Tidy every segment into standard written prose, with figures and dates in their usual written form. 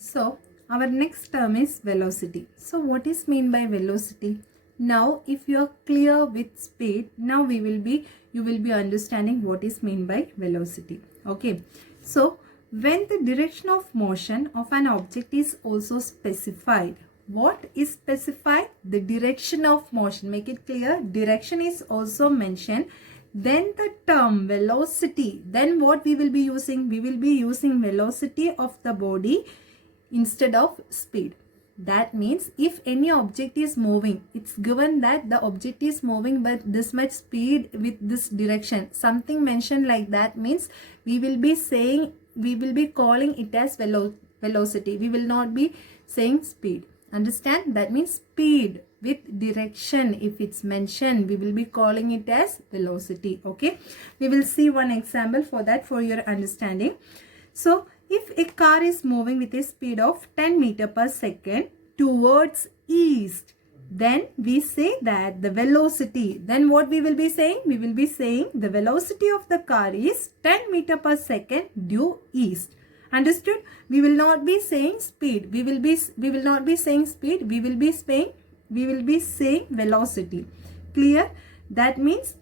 So our next term is velocity. So what is mean by velocity? Now if you are clear with speed, now you will be understanding what is mean by velocity. Okay. So when the direction of motion of an object is also specified, what is specified? The direction of motion. Make it clear. Direction is also mentioned. Then the term velocity. Then what we will be using? We will be using velocity of the body instead of speed. That means if any object is moving, it's given that the object is moving by this much speed with this direction. Something mentioned like that means we will be calling it as velocity. We will not be saying speed. Understand? That means speed with direction. If it's mentioned, we will be calling it as velocity. Okay. We will see one example for that for your understanding. So if a car is moving with a speed of 10 meter per second towards east, then we say that the velocity, then what we will be saying? We will be saying the velocity of the car is 10 meter per second due east. Understood? We will not be saying speed. We will not be saying speed. We will be saying velocity. Clear? That means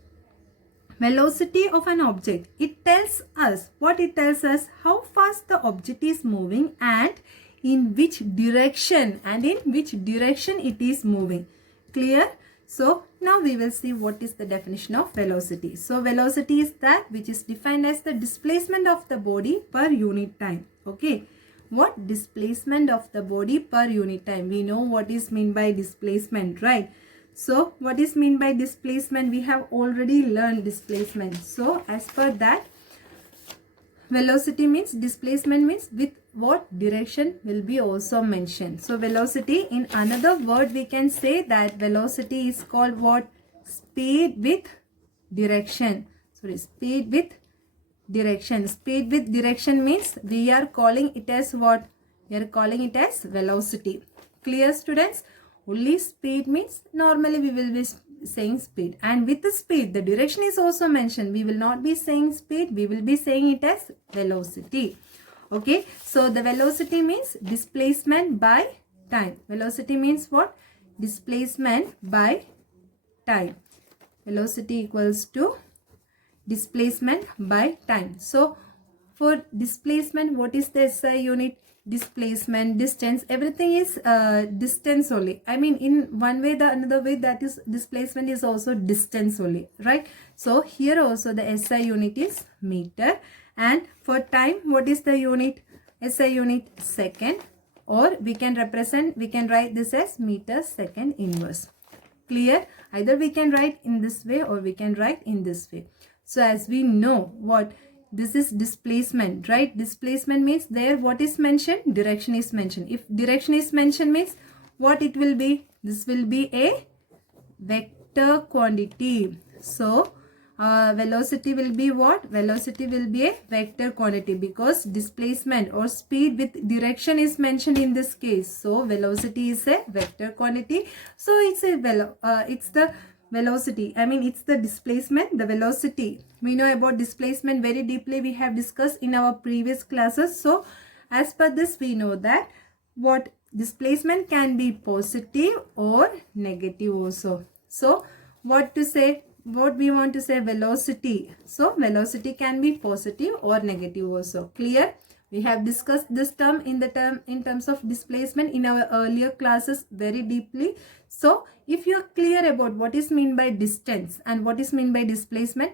velocity of an object. It tells us, what it tells us? How fast the object is moving and in which direction it is moving. Clear? So now we will see what is the definition of velocity. So velocity is that which is defined as the displacement of the body per unit time. Okay. What? Displacement of the body per unit time. We know what is meant by displacement, right? So what is mean by displacement? We have already learned displacement. So as per that, velocity means, displacement means with what direction will be also mentioned. So velocity, in another word we can say that velocity is called what? Speed with direction. Sorry, speed with direction. Speed with direction means we are calling it as what? We are calling it as velocity. Clear, students? Only speed means normally we will be saying speed, and with the speed the direction is also mentioned. We will not be saying speed, we will be saying it as velocity. Okay, so the velocity means displacement by time. Velocity means what? Displacement by time. Velocity equals to displacement by time. So for displacement, what is the SI unit? Displacement, distance, everything is distance only. I mean, in one way, the another way, that is displacement is also distance only, right? So here also the SI unit is meter, and for time, what is the unit? SI unit second, or we can write this as meter second inverse. Clear? Either we can write in this way or we can write in this way. So as we know what this is displacement, right? Displacement means there what is mentioned? Direction is mentioned. If direction is mentioned means what it will be? This will be a vector quantity. So velocity will be what? Velocity will be a vector quantity because displacement or speed with direction is mentioned in this case. So velocity is a vector quantity. So it's the velocity. I mean, it's the displacement, the velocity. We know about displacement very deeply. We have discussed in our previous classes. So as per this, we know that what displacement can be positive or negative also. So what we want to say? Velocity. So velocity can be positive or negative also. Clear? We have discussed this term in terms of displacement in our earlier classes very deeply. So if you are clear about what is meant by distance and what is meant by displacement,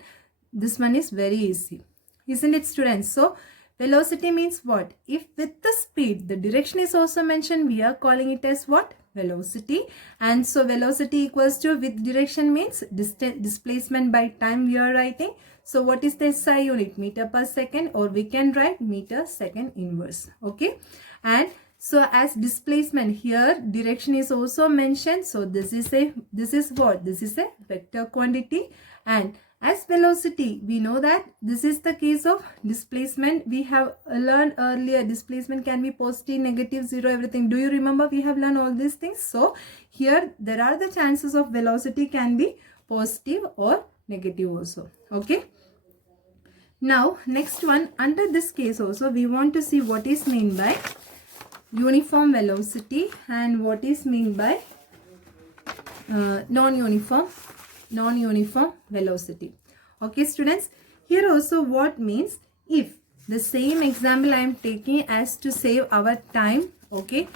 this one is very easy, isn't it, students? So velocity means what? If with the speed the direction is also mentioned, we are calling it as what? Velocity. And so velocity equals to with direction means displacement by time we are writing. So what is the SI unit? Meter per second, or we can write meter second inverse. Okay. And so as displacement, here direction is also mentioned. So this is what? This is a vector quantity. And as velocity, we know that this is the case of displacement. We have learned earlier displacement can be positive, negative, zero, everything. Do you remember? We have learned all these things. So here there are the chances of velocity can be positive or negative also. Okay. Now next one, under this case also we want to see what is meant by uniform velocity and what is meant by non-uniform velocity. Okay students, here also what means, if the same example I am taking as to save our time, okay,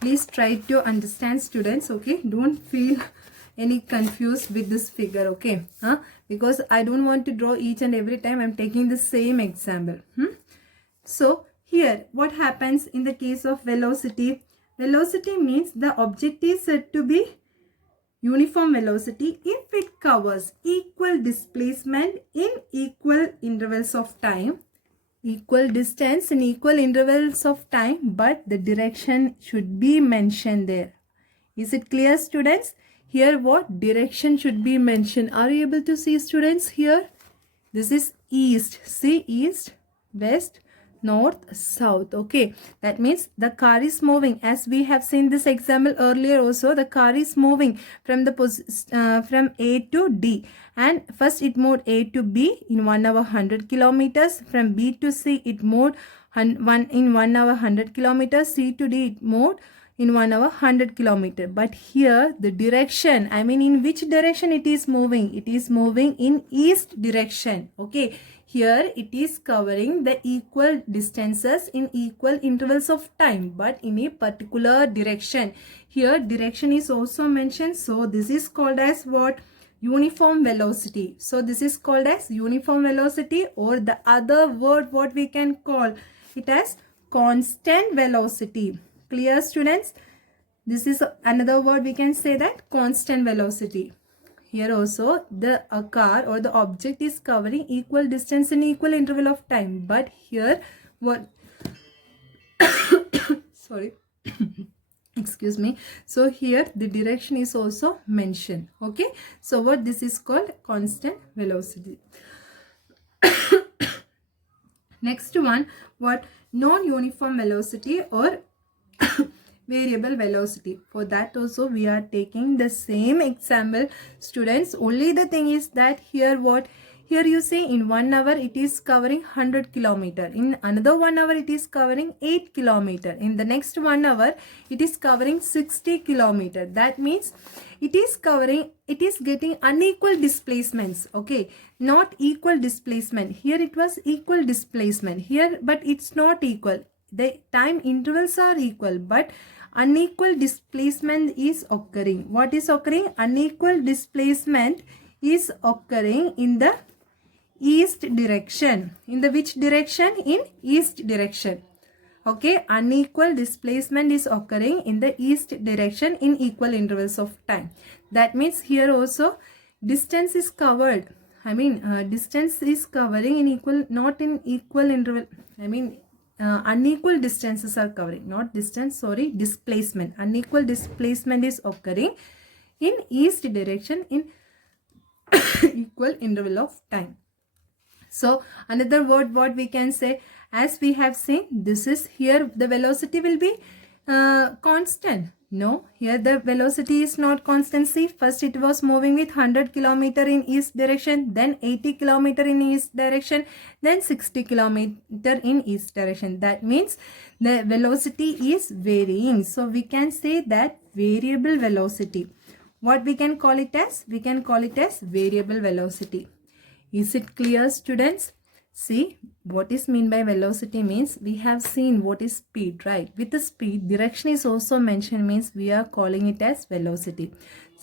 please try to understand students, okay, don't feel any confused with this figure, okay, because I don't want to draw each and every time I'm taking the same example. So here what happens in the case of velocity? Velocity means the object is said to be uniform velocity if it covers equal displacement in equal intervals of time, equal distance in equal intervals of time, but the direction should be mentioned there. Is it clear students? Here what direction should be mentioned? Are you able to see students here? This is east. See, east, west, north, south. Okay, that means the car is moving. As we have seen this example earlier also, the car is moving from the from A to D, and first it moved A to B in 1 hour 100 kilometers. From B to C it moved in 1 hour 100 kilometers. C to D it moved in 1 hour 100 kilometer. But here the direction, I mean in which direction it is moving? It is moving in east direction. Okay, here it is covering the equal distances in equal intervals of time, but in a particular direction. Here direction is also mentioned, so this is called as what? Uniform velocity. So this is called as uniform velocity, or the other word what we can call it as constant velocity. Clear students? This is another word we can say, that constant velocity. Here also the car or the object is covering equal distance in equal interval of time, but here what sorry excuse me, so here the direction is also mentioned. Okay, so what this is called? Constant velocity. Next one, what? Non-uniform velocity or variable velocity. For that also we are taking the same example students. Only the thing is that here what? Here you say in 1 hour it is covering 100 kilometer. In another 1 hour it is covering 8 kilometer. In the next 1 hour it is covering 60 kilometer. That means it is covering, it is getting unequal displacements. Okay, not equal displacement. Here it was equal displacement here, but it's not equal. The time intervals are equal, but unequal displacement is occurring. What is occurring? Unequal displacement is occurring in the east direction. In the which direction? In east direction. Okay, unequal displacement is occurring in the east direction in equal intervals of time. That means here also distance is covered. I mean distance is covering in equal, not in equal interval. I mean unequal distances are covering, not distance, sorry, displacement. Unequal displacement is occurring in east direction in equal interval of time. So another word what we can say, as we have seen, this is here the velocity will be constant. No, here the velocity is not constant. See, first it was moving with 100 kilometer in east direction, then 80 kilometer in east direction, then 60 kilometer in east direction. That means the velocity is varying. So we can say that variable velocity. What we can call it as? We can call it as variable velocity. Is it clear students? See, what is mean by velocity means, we have seen what is speed, right? With the speed, direction is also mentioned, means we are calling it as velocity.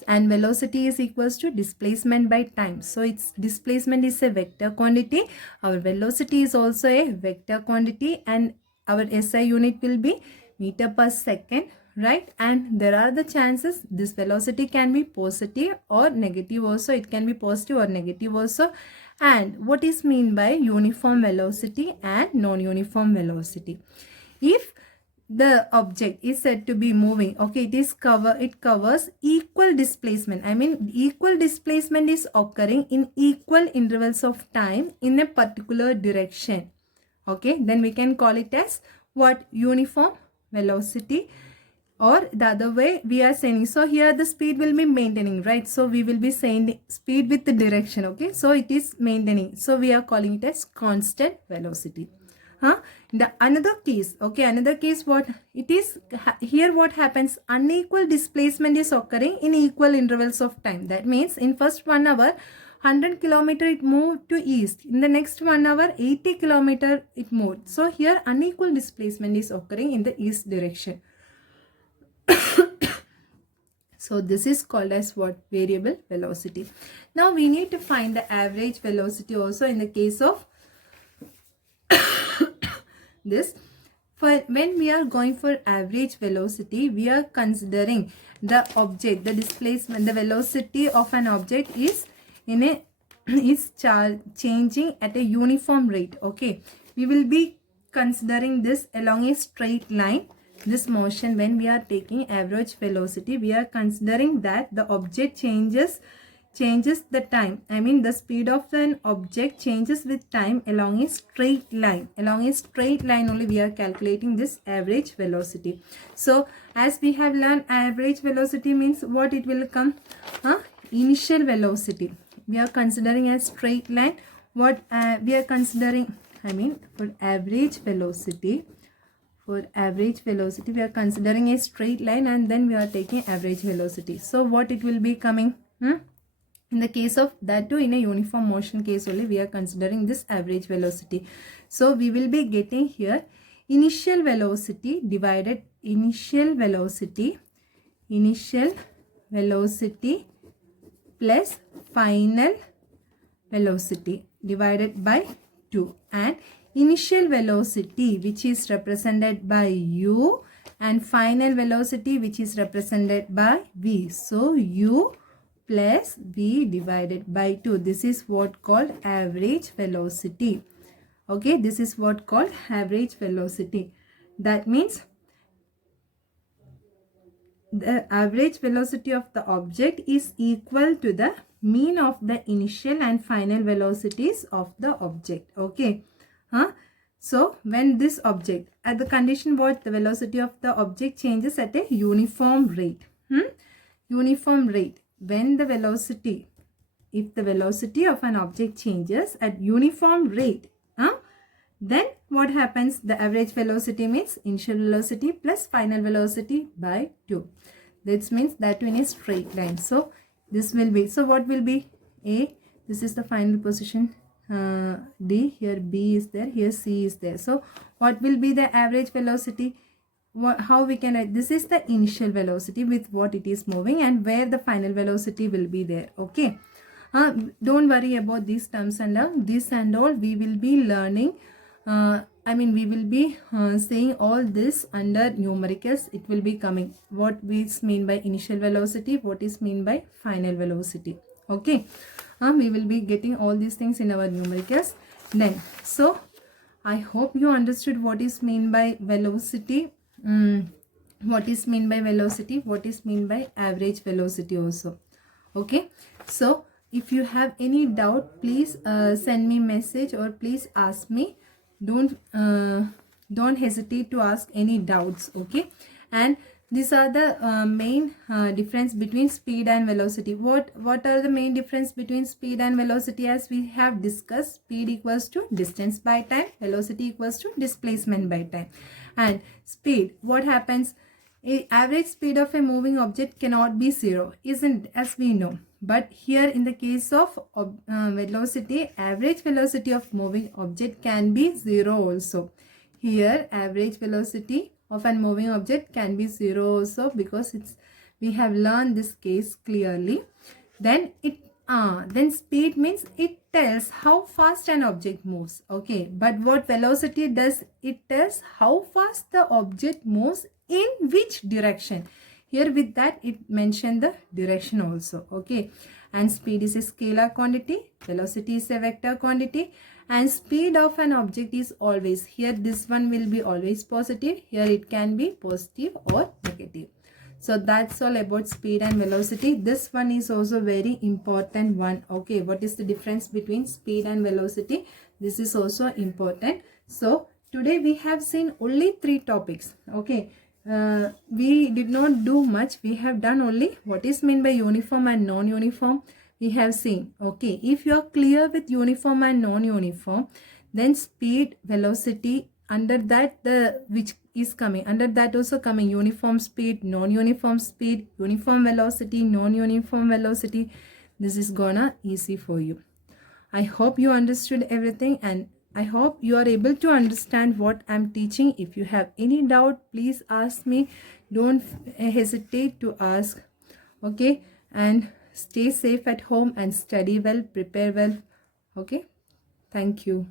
And velocity is equals to displacement by time. So its displacement is a vector quantity. Our velocity is also a vector quantity, and our SI unit will be meter per second, right? And there are the chances this velocity can be positive or negative also. It can be positive or negative also. And what is mean by uniform velocity and non-uniform velocity? If the object is said to be moving, okay, it covers equal displacement. I mean equal displacement is occurring in equal intervals of time in a particular direction. Okay, then we can call it as what? Uniform velocity. Or the other way we are saying, so here the speed will be maintaining, right? So we will be saying speed with the direction. Okay, so it is maintaining, so we are calling it as constant velocity. The another case, okay, another case, what it is here, what happens, unequal displacement is occurring in equal intervals of time. That means in first 1 hour 100 kilometer it moved to east, in the next 1 hour 80 kilometer it moved. So here unequal displacement is occurring in the east direction. So this is called as what? Variable velocity. Now we need to find the average velocity also in the case of this. For when we are going for average velocity, we are considering the object, the displacement, the velocity of an object is in a changing at a uniform rate. Okay, we will be considering this along a straight line. This motion, when we are taking average velocity, we are considering that the object changes the time. I mean the speed of an object changes with time along a straight line. Along a straight line only we are calculating this average velocity. So as we have learned, average velocity means what it will come? Initial velocity. We are considering a straight line. What we are considering, I mean for average velocity, we are considering a straight line and then we are taking average velocity. So what it will be coming? In the case of that too, in a uniform motion case only we are considering this average velocity. So we will be getting here initial velocity divided initial velocity plus final velocity divided by 2, and initial velocity which is represented by u and final velocity which is represented by v. So u plus v divided by 2. This is what called average velocity. Okay, this is what called average velocity. That means the average velocity of the object is equal to the mean of the initial and final velocities of the object. Okay. So when this object, at the condition what, the velocity of the object changes at a uniform rate. Uniform rate. When the velocity, if the velocity of an object changes at uniform rate, then what happens? The average velocity means initial velocity plus final velocity by 2. This means that in a straight line. So this will be, so what will be? A, this is the final position. D, here B is there, here C is there. So what will be the average velocity? How we can write? This is the initial velocity with what it is moving and where the final velocity will be there. Okay. Don't worry about these terms and this and all. We will be learning. We will be saying all this under numericals. It will be coming. What we mean by initial velocity, what is mean by final velocity. Okay. We will be getting all these things in our numericals. Then, so I hope you understood what is mean by velocity. What is mean by velocity, what is mean by average velocity also. Okay, so if you have any doubt, please send me message or please ask me. Don't hesitate to ask any doubts. Okay, and these are the main difference between speed and velocity. What are the main difference between speed and velocity? As we have discussed, speed equals to distance by time, velocity equals to displacement by time. And speed, what happens? Average speed of a moving object cannot be 0, isn't, as we know. But here in the case of velocity, average velocity of moving object can be 0 also. Here average velocity of a moving object can be 0 also, because we have learned this case clearly. Then then speed means it tells how fast an object moves. Okay, but what velocity does? It tells how fast the object moves in which direction. Here with that it mentioned the direction also. Okay, and speed is a scalar quantity, velocity is a vector quantity, and speed of an object is always, here this one will be always positive, here it can be positive or negative. So that's all about speed and velocity. This one is also very important one. Okay, what is the difference between speed and velocity? This is also important. So today we have seen only 3 topics. Okay, we did not do much. We have done only what is meant by uniform and non-uniform. We have seen. Okay, if you are clear with uniform and non-uniform, then speed, velocity, under that the which is coming, under that also coming uniform speed, non-uniform speed, uniform velocity, non-uniform velocity. This is gonna easy for you. I hope you understood everything, and I hope you are able to understand what I'm teaching. If you have any doubt, please ask me. Don't hesitate to ask. Okay, and stay safe at home and study well, prepare well. Okay, thank you.